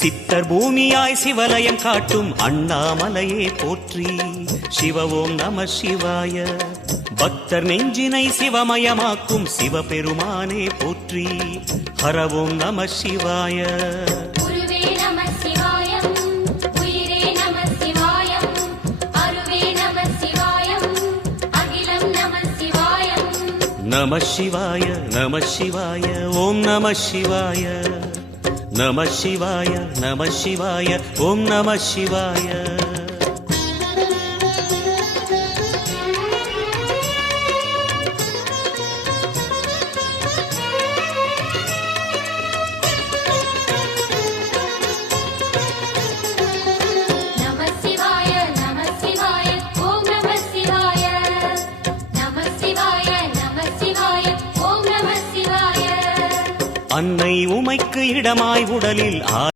சித்தர் பூமியாய் சிவலயம் காட்டும் அண்ணாமலையே போற்றி. சிவ ஓம் நம சிவாய. பக்தர் நெஞ்சினை சிவமயமாக்கும் சிவபெருமானே போற்றி. ஹர ஓம் நம சிவாய. நம சிவாய நம சிவாய ஓம் நம சிவாய. நம சிவாய நம சிவாய ஓம் நம சிவாய. அன்னை உமைக்கு இடமாய் உடலில்